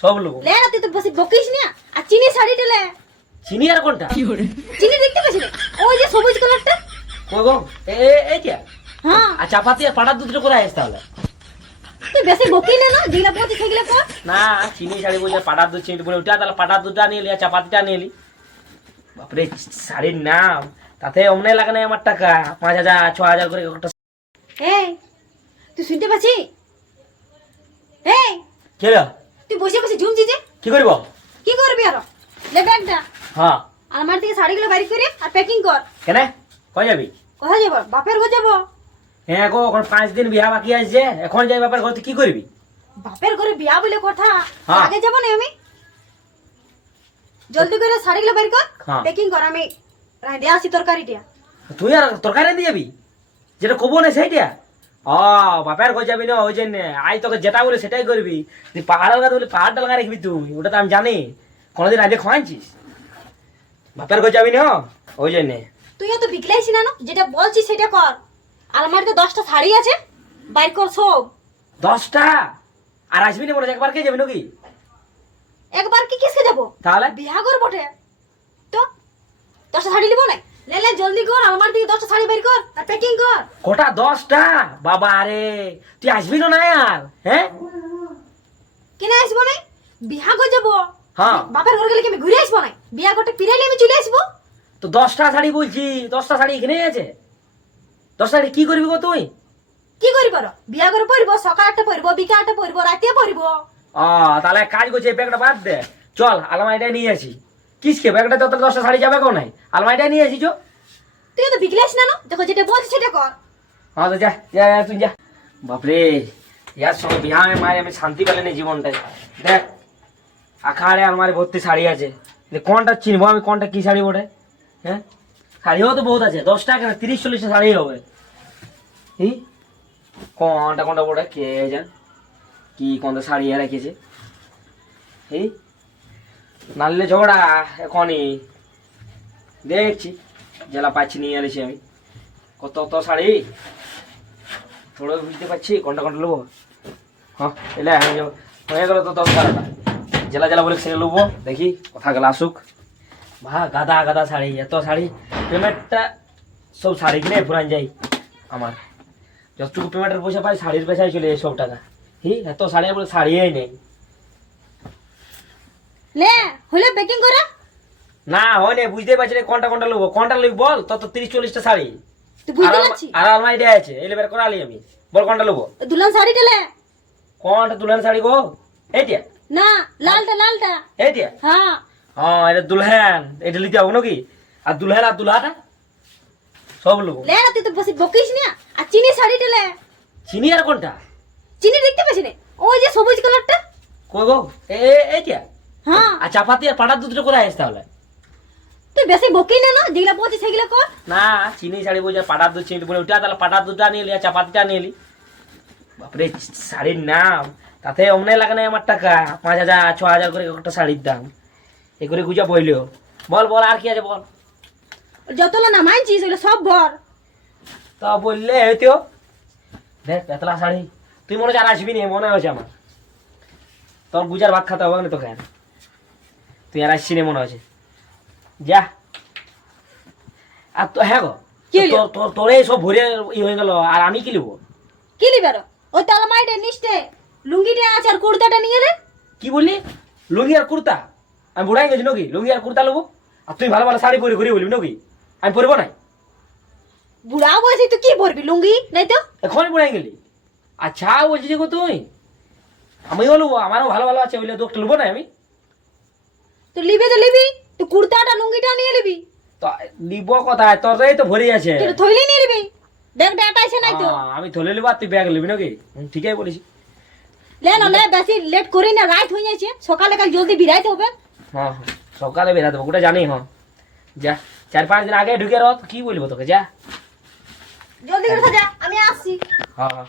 সব লোক। লে না তুই তো বসে বকিস না। আর চিনি শাড়িটা লে। চিনি আর কোনটা? চিনি দেখতে পাচ্ছিস? ওই যে সবুজ কালারটা। কই গো? এইটা? হ্যাঁ। আর চাপাতি আর পাটার দুধটা করে আসতে তাহলে। তুই বেশি বকি না না, যেগুলা বলছিস সেগুলা কর। না চিনি শাড়ি বলছে পাটার দুধ চিনি বলে ওটা তাহলে পাটার দুধটা নিয়ে এলি আর চাপাতিটা নিয়ে এলি। বাপরে শাড়ির নাম তাতে অমনে লাগে না আমার টাকা 5,000 6,000 করে একটা। এই তুই শুনতে পাচ্ছিস? এই কে রে? তুই বসে বসে ঝুমছিস যে? কি করব? কি করবি আর? লে ব্যাগটা হ্যাঁ আমার থেকে শাড়িগুলো বাইর করে আর প্যাকিং কর। কেন কই যাবি? কোথায় যাব? বাপের ঘর যাব। হ্যাঁ গো এখন 5 দিন বিয়া বাকি আছে, এখন যাই বাপের ঘর কি করবি? বাপের ঘরে বিয়া বলে কথা, হ্যাঁ। আগে যাব না আমি। জলদি করে শাড়িগুলো বাইর কর, হ্যাঁ। প্যাকিং কর। আমি রাঁধে আসি তরকারিটা। তুই আর তরকারি দিয়ে যাবি? যেটা কব না সেইটা? ও বাপের ঘর যাবি না ওই জন্য আই তোকে যেটা বলে সেটাই করবি। তুই পাহাড় লাগাতে বলে পাহাড়টা লাগা রাখবি তুই, ওটা তো আমি জানি। কোনোদিন আগে খাওয়াইছিস? বাপের ঘর যাবি না ওই জন্যে। তুই তো বিকলাইছিস না, যেটা বলছিস সেটা কর। আলমারিতে 10টা শাড়ি আছে, বাইর কর সব। 10টা? আর আসবি না মনে হচ্ছে একবার কে যাবি নাকি? একবার কি কিসকে যাব? তাহলে বিয়া কর বটে তো। 10টা শাড়ি নিব না? লে লে জলদি কর, আলমারি থেকে 10টা শাড়ি বাইর কর আর প্যাকিং কর। কোটা 10টা? বাবা আরে তুই আসবি না আর? হ্যাঁ কেন আসবো না? বিয়া কর যাব। হ্যাঁ। বাপের ঘর গেলে কি আমি ঘুরে আসবো না? বিয়া করতে পিরাইলে আমি চলে আসবো। তো 10টা শাড়ি বলছি, 10টা শাড়ি এখানেই আছে। 10টা শাড়ি কি করবি গো তুই? কি করি পারো? বিয়া করে পড়বো, সকাল 8টা পড়বো, বিকাল 8টা পড়বো, রাতে পড়বো। ও তাহলে কাজ করছে ব্যাগটা বাদ দে, চল আলমারিটা নিয়ে আসি। কিসকে ব্যাগটা যত 10টা শাড়ি যাবে কেউ নাই, আলমারিটা নিয়ে আসি চো। তুই তো বিকলাইস না, দেখো যেটা বলছিস সেটা কর। হ্যাঁ তো যা যা যা, তুই যা। বাপরে ইয়ার সঙ্গে বিহার মায়ের আমি শান্তি পেলে না জীবনটাই। দেখ আখাড়ে আলমারি ভর্তি শাড়ি আছে, কোনটা চিনবো আমি কোনটা কি শাড়ি বটে? হ্যাঁ শাড়িও তো বহুত আছে, 10টা কেন 30-40টা শাড়ি হবে। এই কোনটা কোনটা বটে কে জান, কি কোনটা শাড়ি রেখেছে। এই নাললে ঝগড়া এখনই দেখছি, জেলা পাচ্ছি নিয়ে এনেছি আমি কত কত শাড়ি, থোড়ো বুঝতে পারছি কোনটা কোনটা নেবো। হ্যাঁ এলে হয়ে গেল তো 10-12টা, জেলা জেলা বলে সেটা নেবো। দেখি কথা গেলা আসুক। গাদা গাদা শাড়ি, এত শাড়ি, পেমেন্টটা সব শাড়ি কিনে ফুরান যাই আমার। যতটুকু পেমেন্টের পয়সা পাই শাড়ির পয়সায় চলে যায় সব টাকা। হি এত শাড়ি বলে শাড়িই নেই। লে হলে প্যাকিং করা। না হয় না, বুঝতে পারছি না কোনটা কোনটা নেবো। কোনটা নেবি বল, তত 30-40টা শাড়ি তুই বুঝতে পারছিস? আর আলমারিটা আছে, এলে বের করালি আমি। বল কোনটা নেবো? দুলহান শাড়িটা লে। কোনটা দুলহান শাড়ি গো? এইটা না, লালটা লালটা। এইটা? হ্যাঁ। হ্যাঁ এটা দুলহান, এটা নিতে হবে নাকি? আর দুলহান আর দুলহাটা সব নেবো। লে না তুই তো বসে বকিস না। আর চিনি শাড়িটা লে। চিনি আর কোনটা? চিনি দেখতে পাচ্ছিস না? ওই যে সবুজ কালারটা। কই গো? এইটা? হ্যাঁ। আর চাপাতি আর পাটার দুধটা করে আসতে তাহলে। তুই বেশি বকি না, যেগুলা বলছিস সেগুলা কর। না চিনি শাড়ি বলছে পাটার দুধ চিনি বলে ওটা তাহলে পাটার দুধটা নিয়ে এলি আর চাপাতিটা নিয়ে এলি। বাপরে শাড়ির নাম তাতে অমনে লাগে না আমার টাকা 5,000 6,000 করে একটা শাড়ির দাম। এ করে গুজা বইল। বল বল আর কি আছে বল। যতলা না মানছিস সেগুলো সব ভর। তা বললে হইতো। দেখ এতলা শাড়ি তুই মনে হচ্ছে আর আসবি না মনে হচ্ছে আমার। তোর গুজার ভাত খাতে হবে না তোকে আর। তুই আর আসছি না মনে হচ্ছে। যা। আর তো হ্যাঁ গো, কি হলো? তোর এই সব ভরে ই হয়ে গেল আর আমি কি লিবো? কি লিবার? ওই তালমাইটা নিচে লুঙ্গিটা আছে আর কুর্তাটা নিয়ে নে। কি বললি? লুঙ্গি আর কুর্তা? আমি বুড়াই গেছি নাকি লুঙ্গি আর কুর্তা নেবো? আর তুই ভালো ভালো শাড়ি পরে ঘুরে বলবি নাকি আমি পরবো না? বুড়া বয়সে তুই কি পরবি? লুঙ্গি নাই তো। এখনই বুড়াই গেলি? আচ্ছা বলছি যে গো তুই, আমিও নেবো, আমারও ভালো ভালো আছে, ওইলে তো একটা নেবো না আমি? তুই লিবি তো লিবি, তুই কুর্তাটা লুঙ্গিটা নিয়ে লিবি। তো নিব কোথায়, তোর তো ভরে আছে। তুই থইলি নিয়ে লিবি, ব্যাগটা এটাইছে নাই তো। আমি ধরে নেবো আর তুই ব্যাগ নিবি নাকি? ঠিকই বলিস। লে না লে, বেশি লেট করি না, রাত হয়ে যাচ্ছে, সকালে কাল জলদি বিরাইতে হবে। হ্যাঁ হ্যাঁ সকালে বেরাতে হবে ওটা জানি। হ্যাঁ যা 4-5 দিন আগে ঢুকে রহ, কি বলবো তোকে, যা। জলদি করে যা, আমি আসছি। হ্যাঁ হ্যাঁ।